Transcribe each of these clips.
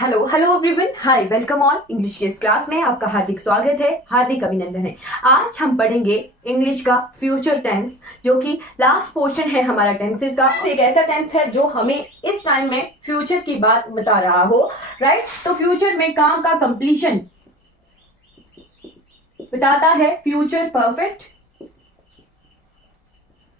Hello hello everyone, hi, welcome on English के इस class में आपका हार्दिक स्वागत है, हार्दिक अभिनंदन है। आज हम पढ़ेंगे इंग्लिश का फ्यूचर टेंस, जो कि लास्ट पोर्शन है हमारा टेंसेस का। एक ऐसा टेंस है जो हमें इस टाइम में फ्यूचर की बात बता रहा हो, राइट। तो फ्यूचर में काम का कंप्लीशन बताता है फ्यूचर परफेक्ट,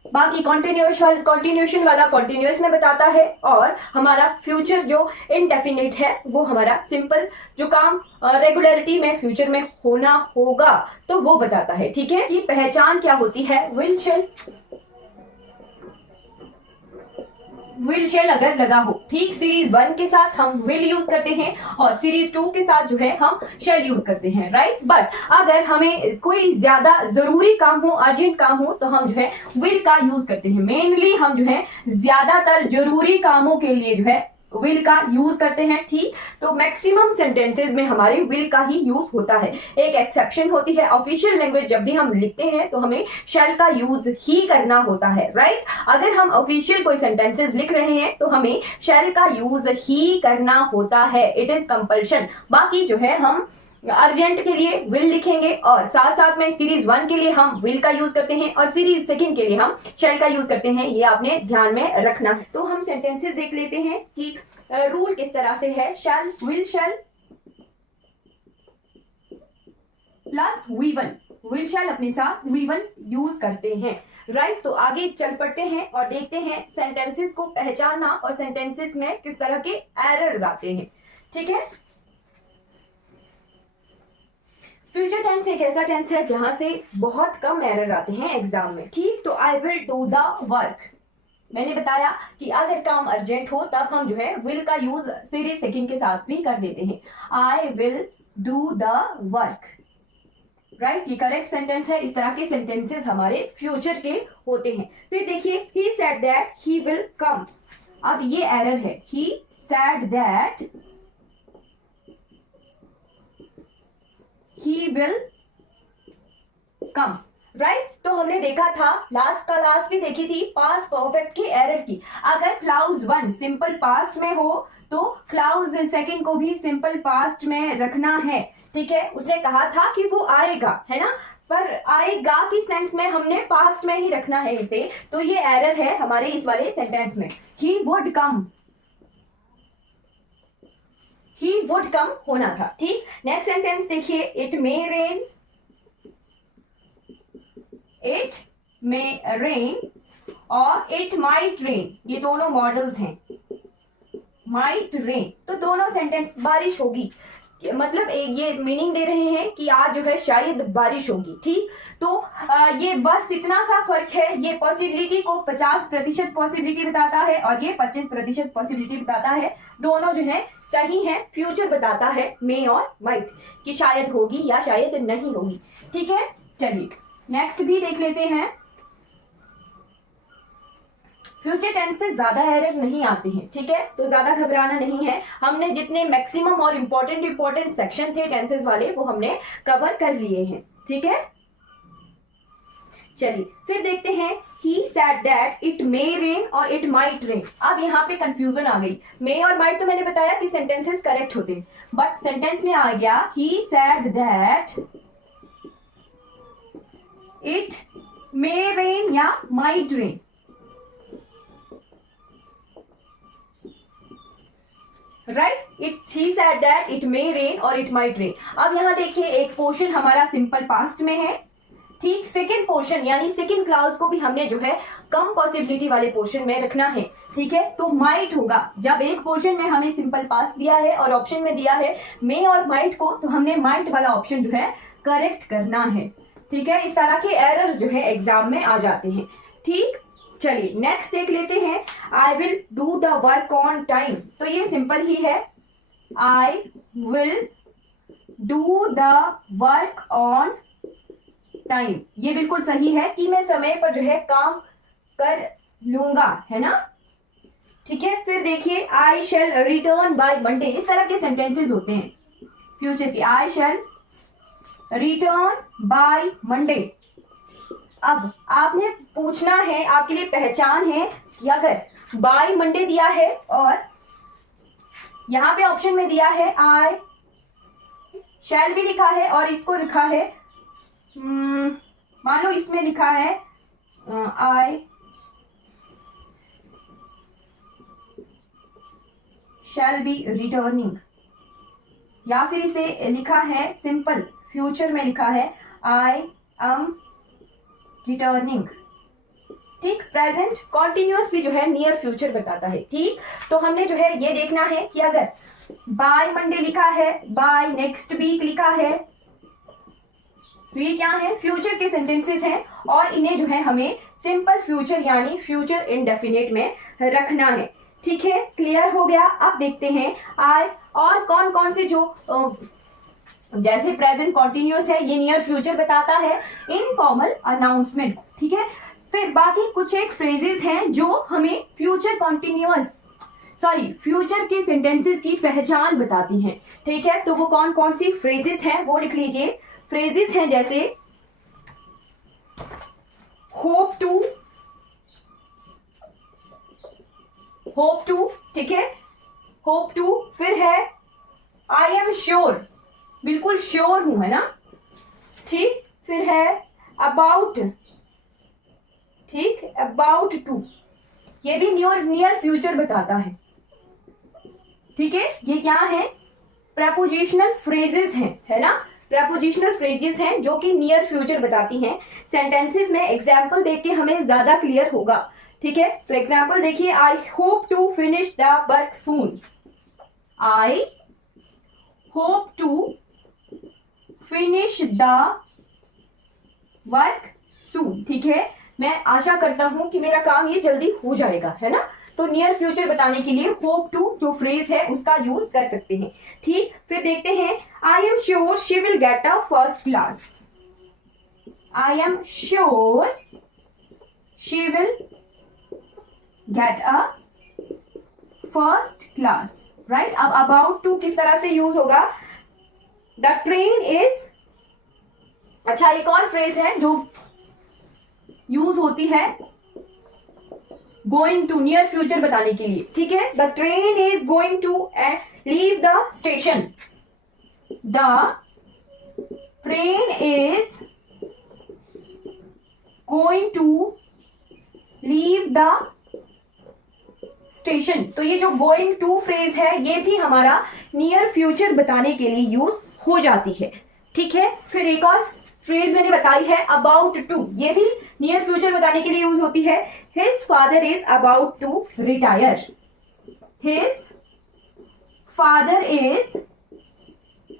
बाकी कॉन्टिन्यूशन वाला कॉन्टिन्यूस में बताता है, और हमारा फ्यूचर जो इनडेफिनेट है वो हमारा सिंपल जो काम रेगुलरिटी में फ्यूचर में होना होगा तो वो बताता है। ठीक है, कि पहचान क्या होती है, विल शेल अगर लगा हो, ठीक, सीरीज 1 के साथ हम विल यूज करते हैं और सीरीज 2 के साथ जो है हम शेल यूज करते हैं, राइट। बट अगर हमें कोई ज्यादा जरूरी काम हो, अर्जेंट काम हो, तो हम जो है विल का यूज करते हैं। मेनली हम जो है ज्यादातर जरूरी कामों के लिए जो है विल का यूज करते हैं, ठीक। तो मैक्सिमम सेंटेंसेस में हमारे विल का ही यूज होता है। एक एक्सेप्शन होती है, ऑफिशियल लैंग्वेज जब भी हम लिखते हैं तो हमें शैल का यूज ही करना होता है, राइट। अगर हम ऑफिशियल कोई सेंटेंसेस लिख रहे हैं तो हमें शैल का यूज ही करना होता है, इट इज कंपल्शन। बाकी जो है हम अर्जेंट के लिए विल लिखेंगे और साथ साथ में सीरीज 1 के लिए हम विल का यूज करते हैं और सीरीज 2 के लिए हम शैल का यूज करते हैं। ये आपने ध्यान में रखना है। तो हम सेंटेंसेस देख लेते हैं कि रूल किस तरह से है। Shall, will shall plus V one, will shall अपने साथ वी1 यूज करते हैं, राइट। तो आगे चल पड़ते हैं और देखते हैं सेंटेंसेस को पहचानना और सेंटेंसेस में किस तरह के एरर्स आते हैं, ठीक है। फ्यूचर टेंस एक ऐसा टेंस है जहां से बहुत कम एरर आते हैं एग्जाम में, ठीक। तो I will do the work, मैंने बताया कि अगर काम अर्जेंट हो तब हम जो है विल का यूज सीरीज 2 के साथ भी कर देते हैं। I will do the work, right. ये करेक्ट सेंटेंस है। इस तरह के सेंटेंसेस हमारे फ्यूचर के होते हैं। फिर देखिए, ही said that he will come, अब ये एरर है। ही said that he will come, right. तो हमने देखा था लास्ट भी देखी थी पास्ट परफेक्ट की एरर की। अगर क्लाउज 1 सिंपल पास्ट में हो तो क्लाउज 2 को भी सिंपल पास्ट में रखना है, ठीक है। उसने कहा था कि वो आएगा, है ना, पर आएगा की सेंस में हमने पास्ट में ही रखना है इसे। तो ये एरर है हमारे इस वाले सेंटेंस में। He would come, he would come होना था, ठीक। नेक्स्ट सेंटेंस देखिए, it may rain, it may rain और इट माइट रेन, ये दोनों मॉडल्स हैं। माइट रेन, तो दोनों सेंटेंस बारिश होगी, मतलब एक ये मीनिंग दे रहे हैं कि आज जो है शायद बारिश होगी, ठीक। तो ये बस इतना सा फर्क है। ये पॉसिबिलिटी को 50% पॉसिबिलिटी बताता है और ये 25% पॉसिबिलिटी बताता है। दोनों जो है सही है। फ्यूचर बताता है मे और माइट, कि शायद होगी या शायद नहीं होगी, ठीक है। चलिए नेक्स्ट भी देख लेते हैं। फ्यूचर टेंस से ज्यादा एरर नहीं आते हैं, ठीक है, तो ज्यादा घबराना नहीं है। हमने जितने मैक्सिमम और इंपॉर्टेंट सेक्शन थे टेंसेस वाले वो हमने कवर कर लिए हैं, ठीक है। चलिए फिर देखते हैं, ही said that it may rain और इट माइट रेन। अब यहाँ पे कंफ्यूजन आ गई। मे और माइट तो मैंने बताया कि सेंटेंसेस करेक्ट होते हैं, बट सेंटेंस में आ गया he said that it may rain या might rain, right. He said that it may rain और इट माइट रेन। अब यहाँ देखिए, एक पोर्शन हमारा सिंपल पास्ट में है, ठीक। सेकेंड पोर्शन यानी सेकेंड क्लाउज को भी हमने जो है कम पॉसिबिलिटी वाले पोर्शन में रखना है, ठीक है। तो माइट होगा। जब एक पोर्शन में हमें सिंपल पास्ट दिया है और ऑप्शन में दिया है मे और माइट को, तो हमने माइट वाला ऑप्शन जो है करेक्ट करना है, ठीक है। इस तरह के एरर जो है एग्जाम में आ जाते हैं, ठीक। चलिए नेक्स्ट देख लेते हैं, I will do the work on time. तो ये सिंपल ही है, I will do the work on time. ये बिल्कुल सही है कि मैं समय पर जो है काम कर लूंगा, है ना, ठीक है। फिर देखिए, आई शैल रिटर्न बाय मंडे। इस तरह के सेंटेंसेस होते हैं फ्यूचर के, आई शैल रिटर्न बाय मंडे। अब आपने पूछना है, आपके लिए पहचान है कि अगर बाय मंडे दिया है और यहाँ पे ऑप्शन में दिया है आई शैल भी लिखा है और इसको लिखा है मान लो इसमें लिखा है आई शैल बी रिटर्निंग, या फिर इसे लिखा है सिंपल फ्यूचर में लिखा है आई एम रिटर्निंग। ठीक, प्रेजेंट कॉन्टिन्यूअस भी जो है नियर फ्यूचर बताता है। ठीक, तो हमने जो है ये देखना है कि अगर बाय मंडे लिखा है, बाय नेक्स्ट वीक लिखा है, तो ये क्या है, फ्यूचर के सेंटेंसेस हैं और इन्हें जो है हमें सिंपल फ्यूचर यानी फ्यूचर इंडेफिनिट में रखना है। ठीक है, क्लियर हो गया। अब देखते हैं आई और कौन कौन से जो जैसे प्रेजेंट कॉन्टिन्यूअस है ये नियर फ्यूचर बताता है, इनफॉर्मल अनाउंसमेंट। ठीक है, फिर बाकी कुछ एक फ्रेजेस हैं जो हमें फ्यूचर कॉन्टिन्यूअस फ्यूचर के सेंटेंसेस की पहचान बताती हैं। ठीक है, तो वो कौन कौन सी फ्रेजेस हैं वो लिख लीजिए। फ्रेजेस हैं जैसे होप टू, ठीक है, होप टू। फिर है आई एम श्योर, बिल्कुल श्योर हूं, है ना। ठीक, फिर है अबाउट, ठीक, अबाउट टू, ये भी नियर फ्यूचर बताता है। ठीक है, ये क्या है, प्रपोजिशनल फ्रेजेस हैं, है ना, प्रपोजिशनल फ्रेजेस हैं जो कि नियर फ्यूचर बताती हैं। सेंटेंसेस में एग्जाम्पल देख के हमें ज्यादा क्लियर होगा। ठीक है, तो एग्जाम्पल देखिए, I hope to finish the work soon, I hope to finish the work soon. ठीक है, मैं आशा करता हूं कि मेरा काम ये जल्दी हो जाएगा, है ना। तो नियर फ्यूचर बताने के लिए होप टू जो फ्रेज है उसका यूज कर सकते हैं। ठीक, फिर देखते हैं आई am sure she will get a first class, I am sure she will get a first class, right. अब अबाउट टू किस तरह से यूज होगा, द ट्रेन इज, अच्छा एक और फ्रेज है जो यूज होती है गोइंग टू, नियर फ्यूचर बताने के लिए। ठीक है, the train is going to leave the station, the train is going to leave the station. तो ये जो गोइंग टू फ्रेज है ये भी हमारा नियर फ्यूचर बताने के लिए यूज हो जाती है। ठीक है, फिर एक और फ्रेज मैंने बताई है अबाउट टू, ये भी नियर फ्यूचर बताने के लिए यूज होती है। His father is about to retire, his father is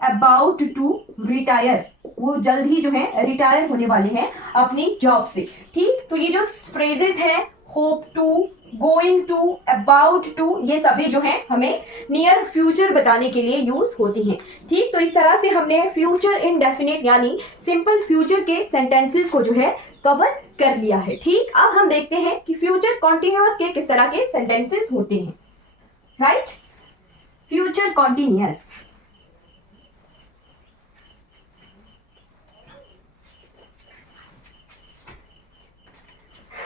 about to retire, वो जल्द ही जो है रिटायर होने वाले हैं अपनी जॉब से। ठीक, तो ये जो फ्रेजेस हैं hope to, going to, about to, ये सभी जो है हमें नियर फ्यूचर बताने के लिए यूज होती हैं। ठीक, तो इस तरह से हमने फ्यूचर इनडेफिनिट यानी सिंपल फ्यूचर के सेंटेंसेस को जो है कवर कर लिया है। ठीक, अब हम देखते हैं कि फ्यूचर कॉन्टिन्यूअस के किस तरह के सेंटेंसेस होते हैं। राइट, फ्यूचर कॉन्टिन्यूअस,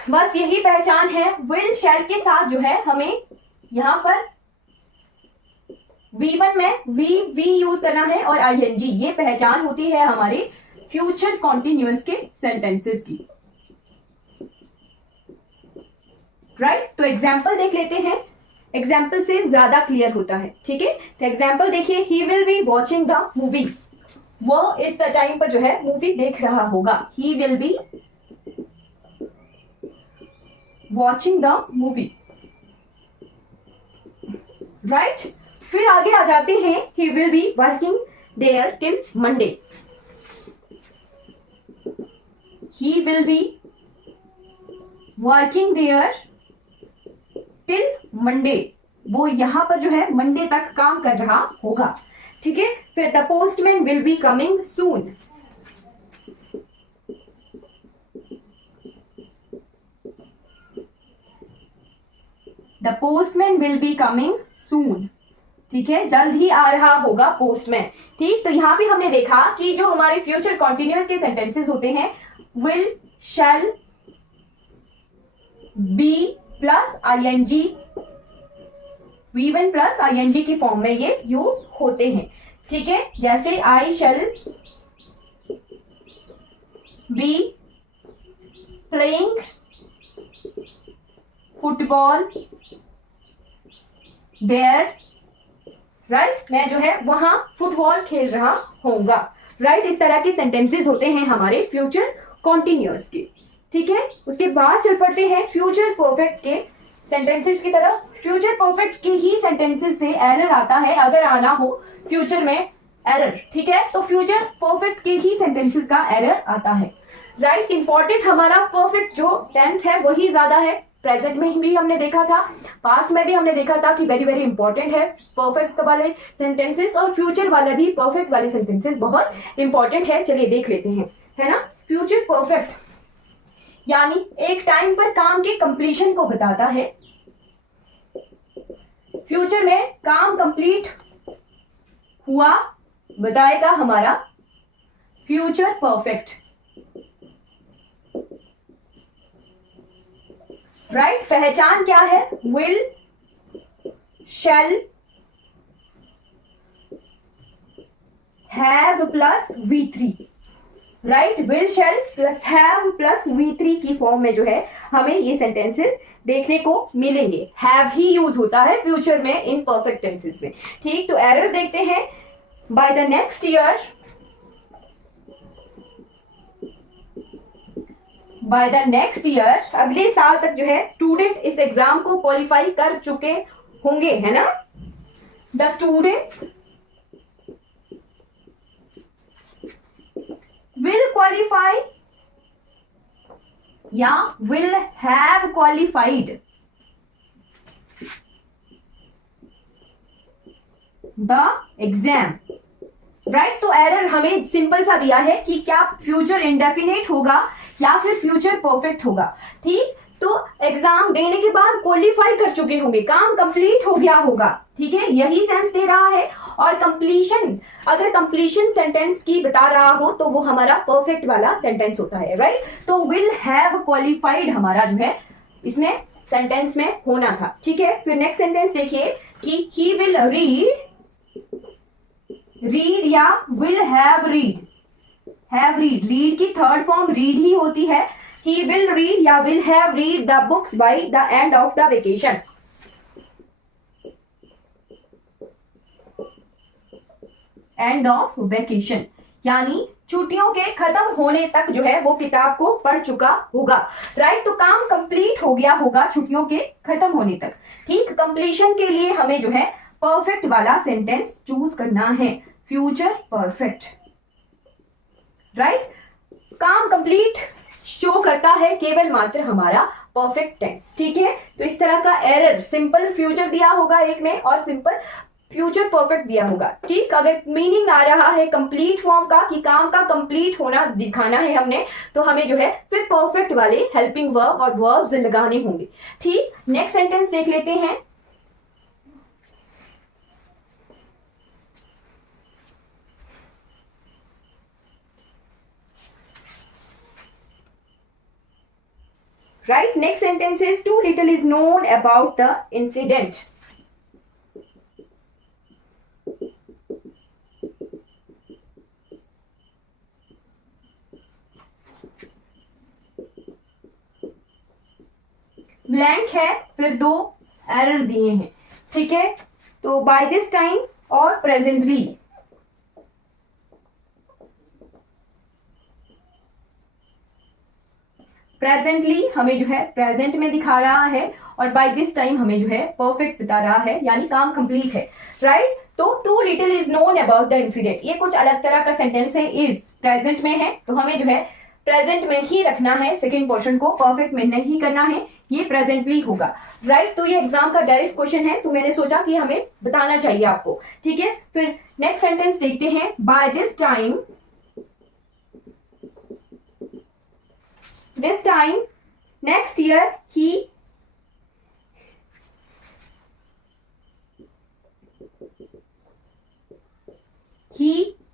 तो बस यही पहचान है। विल शैल के साथ जो है हमें यहां पर V1 में वी यूज करना है और ING, ये पहचान होती है हमारे फ्यूचर कॉन्टिन्यूअस के सेंटेंसेस की। राइट, तो एग्जाम्पल देख लेते हैं, एग्जाम्पल से ज्यादा क्लियर होता है। ठीक है, तो एग्जाम्पल देखिए, ही will be watching the movie, वो इस टाइम पर जो है मूवी देख रहा होगा, he will be watching the movie. Right, फिर आगे आ जाते हैं, he will be working there till Monday, he will be working there till Monday, वो यहां पर जो है मंडे तक काम कर रहा होगा। ठीक है, फिर the postman will be coming soon, the postman will be coming soon. ठीक है, जल्द ही आ रहा होगा पोस्टमैन। ठीक, तो यहां पे हमने देखा कि जो हमारे फ्यूचर कॉन्टिन्यूअस के सेंटेंसेस होते हैं will, shall, be plus ING, V1 plus ing की फॉर्म में ये यूज होते हैं, ठीक है। जैसे I shall be playing football there, right, मैं जो है वहां फुटबॉल खेल रहा होऊंगा, राइट। इस तरह के सेंटेंसेस होते हैं हमारे फ्यूचर कॉन्टिन्यूअस के, ठीक है। उसके बाद चल पड़ते हैं फ्यूचर परफेक्ट के सेंटेंसेस की तरफ। फ्यूचर परफेक्ट के ही सेंटेंसेस से एरर आता है, अगर आना हो फ्यूचर में एरर, ठीक है, तो फ्यूचर परफेक्ट के ही सेंटेंसेस का एरर आता है, राइट। इंपॉर्टेंट हमारा परफेक्ट जो टेंस है वही ज्यादा है। प्रेजेंट में भी हमने देखा था, पास्ट में भी हमने देखा था कि वेरी वेरी इंपॉर्टेंट है परफेक्ट वाले सेंटेंसेस, और फ्यूचर वाले भी परफेक्ट वाले सेंटेंसेस बहुत इंपॉर्टेंट है। चलिए देख लेते हैं, है ना। फ्यूचर परफेक्ट यानी एक टाइम पर काम के कंप्लीशन को बताता है। फ्यूचर में काम कंप्लीट हुआ बताएगा हमारा फ्यूचर परफेक्ट, राइट। पहचान क्या है? Will, shall, have plus V3, right. Will, shall plus have plus V3 की फॉर्म में जो है हमें ये सेंटेंसेस देखने को मिलेंगे। हैव ही यूज होता है फ्यूचर में इन परफेक्ट टेंसेस में, ठीक। तो एरर देखते हैं। By the next year, by the next year, अगले साल तक जो है स्टूडेंट इस एग्जाम को क्वालिफाई कर चुके होंगे, है ना। द स्टूडेंट्स विल क्वालिफाई या will have qualified the exam, right. तो एरर हमें सिंपल सा दिया है कि क्या फ्यूचर इंडेफिनेट होगा या फिर फ्यूचर परफेक्ट होगा, ठीक। तो एग्जाम देने के बाद क्वालिफाई कर चुके होंगे, काम कंप्लीट हो गया होगा, ठीक है, यही सेंस दे रहा है। और कंप्लीशन, अगर कंप्लीशन सेंटेंस की बता रहा हो तो वो हमारा परफेक्ट वाला सेंटेंस होता है, राइट। तो विल हैव क्वालिफाइड हमारा जो है इसमें सेंटेंस में होना था, ठीक है। फिर नेक्स्ट सेंटेंस देखिए कि ही विल रीड या will have read, have read, read की थर्ड फॉर्म रीड ही होती है। ही विल रीड या will have read the books by the end of the vacation, end of vacation यानी छुट्टियों के खत्म होने तक जो है वो किताब को पढ़ चुका होगा, राइट। तो काम कंप्लीट हो गया होगा छुट्टियों के खत्म होने तक, ठीक। कंप्लीशन के लिए हमें जो है परफेक्ट वाला सेंटेंस चूज करना है, फ्यूचर परफेक्ट, राइट। काम कंप्लीट शो करता है केवल मात्र हमारा परफेक्ट टेंस, ठीक है। तो इस तरह का एरर सिंपल फ्यूचर दिया होगा एक में और सिंपल फ्यूचर परफेक्ट दिया होगा, ठीक। अगर मीनिंग आ रहा है कंप्लीट फॉर्म का कि काम का कंप्लीट होना दिखाना है हमने, तो हमें जो है फिर परफेक्ट वाले हेल्पिंग वर्ब और वर्ब्स लगाने होंगे, ठीक। नेक्स्ट सेंटेंस देख लेते हैं। Right, next sentence is too little is known about the incident. Blank है, फिर दो एरर दिए हैं, ठीक है। तो बाय दिस टाइम और प्रेजेंटली, प्रेजेंटली हमें जो है प्रेजेंट में दिखा रहा है और बाय दिस टाइम हमें जो है परफेक्ट बता रहा है, यानी काम कंप्लीट है, राइट। तो too little is known about the incident, ये कुछ अलग तरह का सेंटेंस है। इज प्रेजेंट में है तो हमें जो है प्रेजेंट में ही रखना है, सेकेंड पोर्शन को परफेक्ट में नहीं करना है, ये प्रेजेंटली होगा, राइट। तो ये एग्जाम का डायरेक्ट क्वेश्चन है, तो मैंने सोचा कि हमें बताना चाहिए आपको, ठीक है। फिर नेक्स्ट सेंटेंस देखते हैं। By this time, this time next year he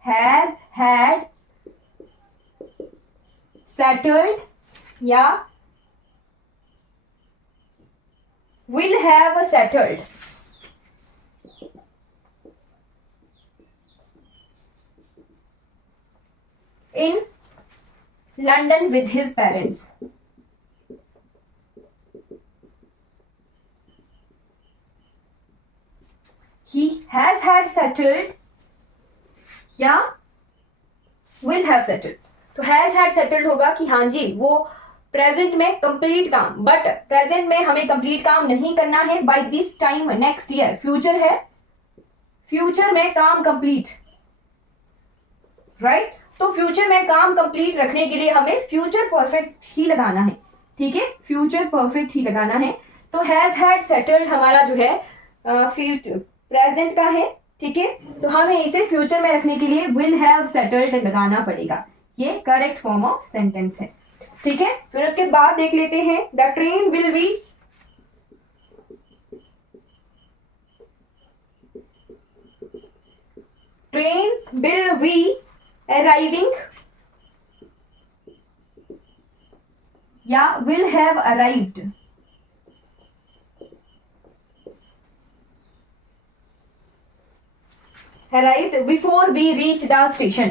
has had settled या will have settled in London with his parents. He has had settled या will have settled. तो has had settled होगा कि हाँ जी वो present में कंप्लीट काम, but present में हमें कंप्लीट काम नहीं करना है by this time next year. Future है, फ्यूचर में काम कंप्लीट, राइट. तो फ्यूचर में काम कंप्लीट रखने के लिए हमें फ्यूचर परफेक्ट ही लगाना है. ठीक है, फ्यूचर परफेक्ट ही लगाना है. तो हैज हैड सेटल्ड हमारा जो है प्रेजेंट का है. ठीक है, तो हमें इसे फ्यूचर में रखने के लिए विल हैव सेटल्ड लगाना पड़ेगा. ये करेक्ट फॉर्म ऑफ सेंटेंस है. ठीक है, फिर उसके बाद देख लेते हैं the train will be arriving या will have arrived. Arrived before we reach the station.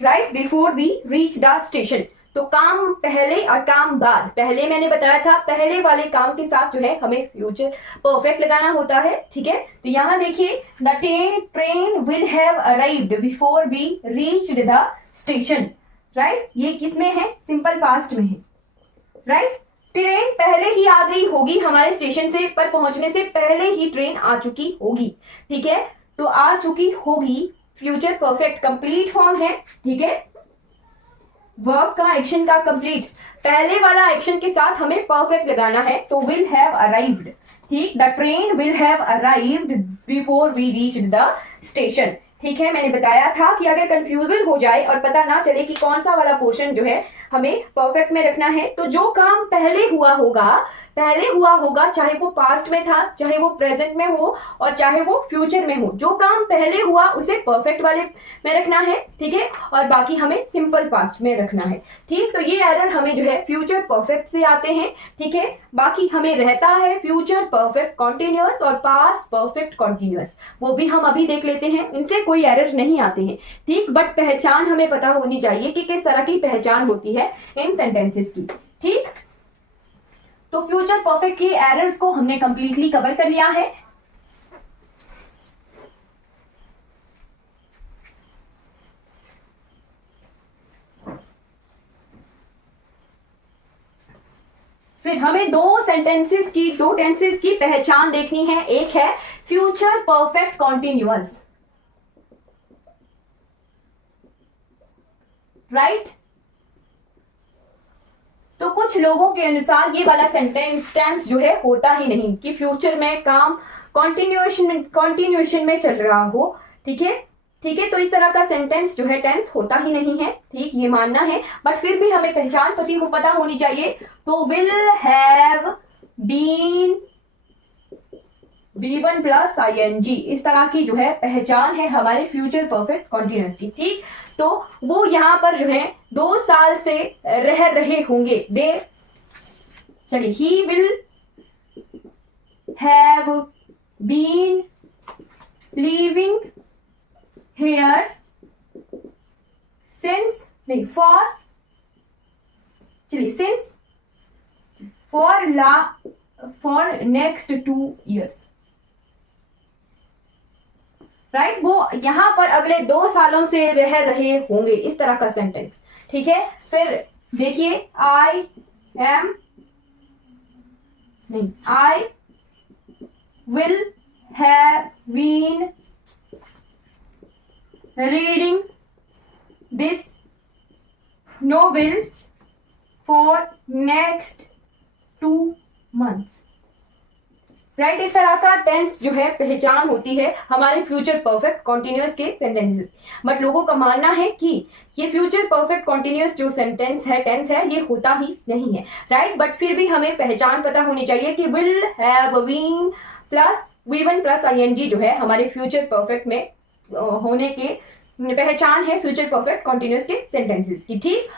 Right before we reach the station. तो काम पहले और काम बाद. पहले मैंने बताया था पहले वाले काम के साथ जो है हमें फ्यूचर परफेक्ट लगाना होता है. ठीक है, तो यहां देखिए the train will have arrived before we reached the station. Right, ये किसमें है? सिंपल पास्ट में है. राइट, ट्रेन पहले ही आ गई होगी हमारे स्टेशन से, पर पहुंचने से पहले ही ट्रेन आ चुकी होगी. ठीक है, तो आ चुकी होगी फ्यूचर परफेक्ट कंप्लीट फॉर्म है. ठीक है, वर्ब का एक्शन का कंप्लीट पहले वाला एक्शन के साथ हमें परफेक्ट लगाना है. तो विल हैव अराइव्ड. ठीक, the train will have arrived before we reached the station. ठीक है, मैंने बताया था कि अगर कंफ्यूजन हो जाए और पता ना चले कि कौन सा वाला पोर्शन जो है हमें परफेक्ट में रखना है, तो जो काम पहले हुआ होगा चाहे वो पास्ट में था, चाहे वो प्रेजेंट में हो और चाहे वो फ्यूचर में हो, जो काम पहले हुआ उसे परफेक्ट वाले में रखना है. ठीक है, और बाकी हमें सिंपल पास्ट में रखना है. ठीक, तो ये एरर हमें जो है फ्यूचर परफेक्ट से आते हैं. ठीक है, बाकी हमें रहता है फ्यूचर परफेक्ट कॉन्टिन्यूअस और पास्ट परफेक्ट कॉन्टिन्यूअस. वो भी हम अभी देख लेते हैं, इनसे कोई एरर नहीं आते हैं. ठीक, बट पहचान हमें पता होनी चाहिए कि किस तरह की पहचान होती है इन सेंटेंसेस की. ठीक, तो फ्यूचर परफेक्ट की एरर्स को हमने कंप्लीटली कवर कर लिया है. फिर हमें दो टेंसेस की पहचान देखनी है. एक है फ्यूचर परफेक्ट कॉन्टिन्यूअस. राइट, तो कुछ लोगों के अनुसार ये वाला टेंस जो है होता ही नहीं कि फ्यूचर में काम कॉन्टिन्यूएशन में चल रहा हो. ठीक है, ठीक है, तो इस तरह का सेंटेंस जो है टेंस होता ही नहीं है. ठीक, ये मानना है, बट फिर भी हमें पहचान पता होनी चाहिए. तो विल हैव बीन B1 प्लस ING, इस तरह की जो है पहचान है हमारे फ्यूचर परफेक्ट कॉन्टिन्यूअस की. ठीक, तो वो यहां पर जो है 2 साल से रह रहे होंगे. चलिए, he will have been living here since, नहीं फॉर, चलिए सिंस फॉर नेक्स्ट 2 years. राइट, वो यहां पर अगले 2 सालों से रह रहे होंगे, इस तरह का सेंटेंस. ठीक है, फिर देखिए I will have been reading this novel for next 2 months. राइट, इस तरह का टेंस जो है पहचान होती है हमारे फ्यूचर परफेक्ट कॉन्टिन्यूअस के सेंटेंसेस. बट लोगों का मानना है कि ये फ्यूचर परफेक्ट कॉन्टिन्यूअस जो टेंस है ये होता ही नहीं है. राइट, बट फिर भी हमें पहचान पता होनी चाहिए कि will have been plus V1 plus ING जो है हमारे फ्यूचर परफेक्ट में होने के पहचान है फ्यूचर परफेक्ट कॉन्टिन्यूअस के सेंटेंसेस की. ठीक,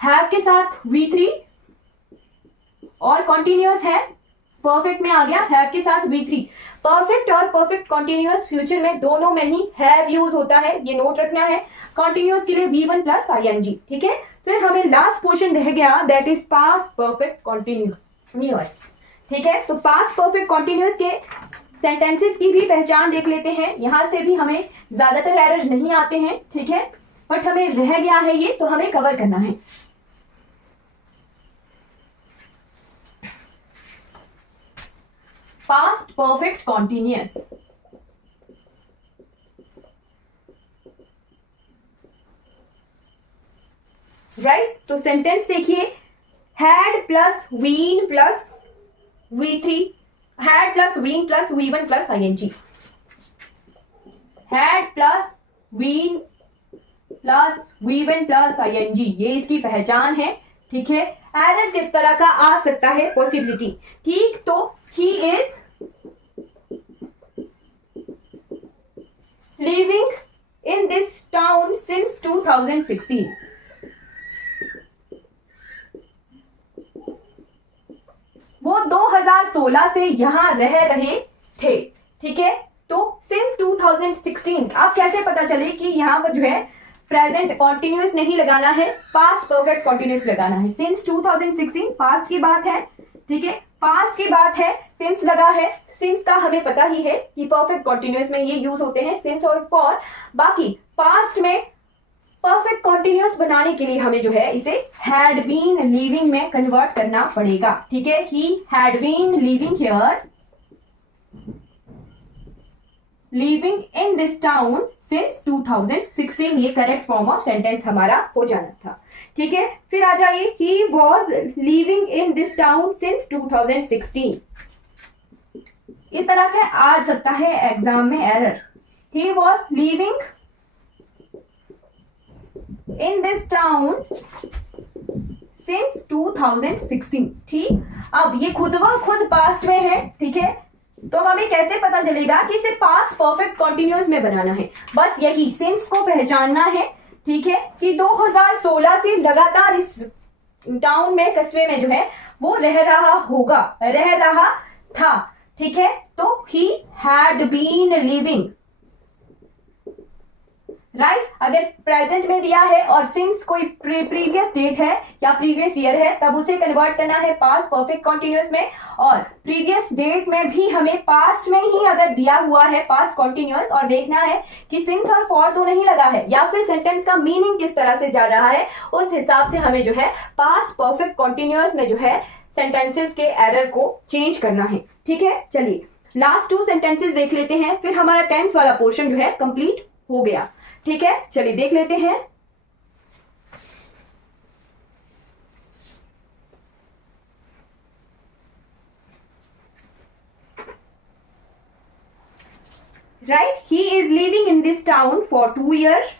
हैव के साथ V3 और कॉन्टिन्यूअस है परफेक्ट में आ गया हैव के साथ V3। परफेक्ट और परफेक्ट कॉन्टिन्यूअस फ्यूचर में दोनों में ही हैव यूज होता है, ये नोट रखना है। कॉन्टिन्यूअस के लिए V1 प्लस ing, ठीक है। फिर हमें लास्ट पोर्शन रह गया, that is past perfect continuous, ठीक है। तो पास्ट परफेक्ट कॉन्टिन्यूअस के सेंटेंसेस की भी पहचान देख लेते हैं। यहां से भी हमें ज्यादातर एरर नहीं आते हैं, ठीक है, बट हमें रह गया है ये, तो हमें कवर करना है। Past perfect continuous, right. तो सेंटेंस देखिए, had plus Wien plus V3, had plus Wien plus V1 plus ing, had plus Wien plus V1 plus ing, ये इसकी पहचान है, ठीक है। एरर किस तरह का आ सकता है, पॉसिबिलिटी, ठीक। तो he is living in this town since 2016, वो 2016 से यहां रह रहे थे, ठीक है। तो सिंस 2016, आप कैसे पता चले कि यहां पर जो है प्रेजेंट कॉन्टिन्यूअस नहीं लगाना है, पास्ट परफेक्ट कॉन्टिन्यूअस लगाना है। सिंस 2016 पास्ट की बात है, ठीक है, पास्ट की बात है, सिंस लगा है। सिंस का हमें पता ही है कि परफेक्ट कॉन्टिन्यूअस में ये यूज होते हैं, सिंस और फॉर। बाकी पास्ट में परफेक्ट कॉन्टिन्यूअस बनाने के लिए हमें जो है इसे हैड बीन लिविंग में कन्वर्ट करना पड़ेगा, ठीक है। He had been living here, living in this town since 2016, ये करेक्ट फॉर्म ऑफ सेंटेंस हमारा हो जाना था, ठीक है। फिर आ जाइए, he was living in this town since 2016, इस तरह के आ सकता है एग्जाम में error. He was living in this town since 2016, ठीक। अब ये खुद व खुद पास्ट में है, ठीक है, तो हमें कैसे पता चलेगा कि इसे पास्ट परफेक्ट कॉन्टिन्यूअस में बनाना है। बस यही सिंस को पहचानना है, ठीक है, कि 2016 से लगातार इस टाउन में, कस्बे में जो है वो रह रहा होगा, रह रहा था, ठीक है। तो he had been living, right. अगर प्रेजेंट में दिया है और सिंस कोई प्रीवियस डेट है या प्रीवियस ईयर है, तब उसे कन्वर्ट करना है पास्ट परफेक्ट कॉन्टिन्यूअस में। और प्रीवियस डेट में भी हमें पास्ट में ही अगर दिया हुआ है पास्ट कॉन्टिन्यूअस, और देखना है कि सिंस और फॉर तो नहीं लगा है, या फिर सेंटेंस का मीनिंग किस तरह से जा रहा है, उस हिसाब से हमें जो है पास्ट परफेक्ट कॉन्टिन्यूअस में जो है सेंटेंसेस के एरर को चेंज करना है, ठीक है। चलिए लास्ट 2 सेंटेंसेस देख लेते हैं, फिर हमारा टेंस वाला पोर्शन जो है कंप्लीट हो गया, ठीक है। चलिए देख लेते हैं। Right, he is living in this town for 2 years.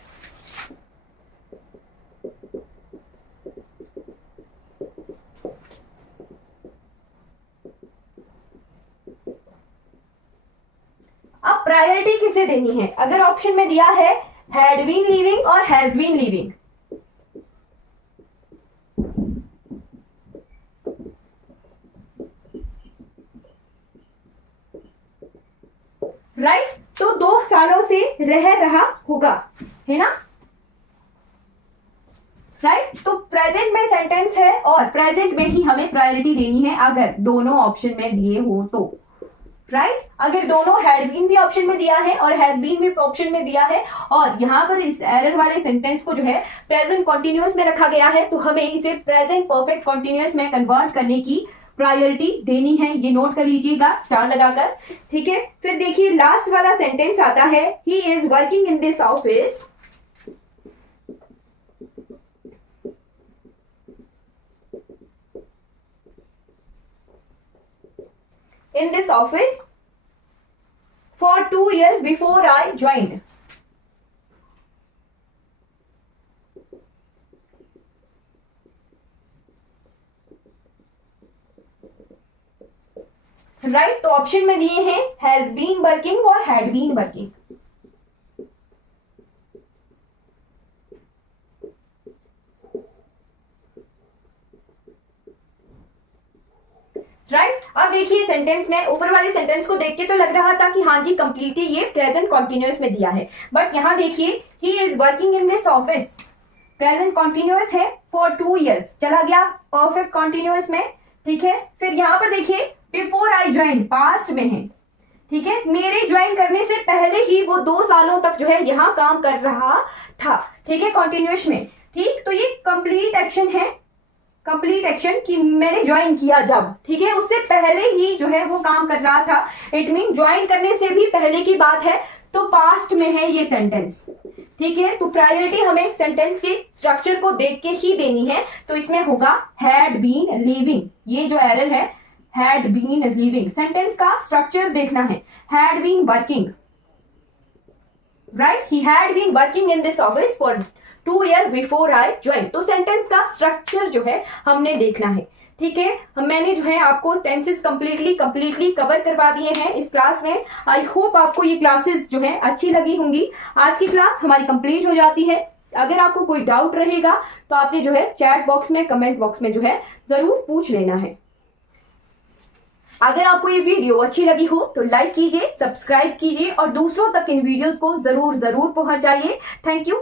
अब प्रायोरिटी किसे देनी है? अगर ऑप्शन में दिया है हैड बीन लिविंग और हैज बीन लिविंग, राइट, तो 2 सालों से रह रहा होगा, है ना, राइट। तो प्रेजेंट में सेंटेंस है और प्रेजेंट में ही हमें प्रायोरिटी देनी है अगर दोनों ऑप्शन में दिए हो तो, राइट। अगर दोनों हैड बीन भी ऑप्शन में दिया है और हैज बीन भी ऑप्शन में दिया है, और यहां पर इस एरर वाले सेंटेंस को जो है प्रेजेंट कॉन्टिन्यूअस में रखा गया है, तो हमें इसे प्रेजेंट परफेक्ट कॉन्टिन्यूअस में कन्वर्ट करने की प्रायोरिटी देनी है। ये नोट कर लीजिएगा स्टार लगाकर, ठीक है। फिर देखिए लास्ट वाला सेंटेंस आता है, he is working in this office, in this office for 2 years before I joined. Right, तो ऑप्शन में दिए हैं हैज बीन वर्किंग और हैड बीन वर्किंग, राइट। अब देखिए सेंटेंस में ऊपर वाले सेंटेंस को देख के तो लग रहा था कि हाँ जी कंप्लीटली ये प्रेजेंट कॉन्टिन्यूअस में दिया है, बट यहाँ देखिए he is working in this office, present continuous है फॉर 2 years, चला गया परफेक्ट कॉन्टिन्यूअस में, ठीक है। फिर यहाँ पर देखिए बिफोर आई ज्वाइन, पास्ट में है, ठीक है, मेरे ज्वाइन करने से पहले ही वो 2 सालों तक जो है यहाँ काम कर रहा था, ठीक है, कॉन्टिन्यूअस में, ठीक। तो ये कंप्लीट एक्शन है, कंप्लीट एक्शन कि मैंने ज्वाइन किया जब, ठीक है, उससे पहले ही जो है वो काम कर रहा था, इट मीन ज्वाइन करने से भी पहले की बात है, तो पास्ट में है ये सेंटेंस, ठीक है। तो प्रायोरिटी हमें सेंटेंस के स्ट्रक्चर को देख के ही देनी है, तो इसमें होगा हैड बीन लिविंग, ये जो एरर है हैड बीन लिविंग, सेंटेंस का स्ट्रक्चर देखना है, had been working, right, he had been working in this office for 2 years before I join, तो सेंटेंस का स्ट्रक्चर जो है हमने देखना है, ठीक है। मैंने जो है आपको टेंसेस कंप्लीटली कवर करवा दिए हैं इस क्लास में। आई होप आपको ये क्लासेस जो है अच्छी लगी होंगी। आज की क्लास हमारी कंप्लीट हो जाती है। अगर आपको कोई डाउट रहेगा तो आपने जो है चैट बॉक्स में, कमेंट बॉक्स में जो है जरूर पूछ लेना है। अगर आपको ये वीडियो अच्छी लगी हो तो लाइक कीजिए, सब्सक्राइब कीजिए और दूसरों तक इन वीडियोस को जरूर पहुंचाइए। Thank you.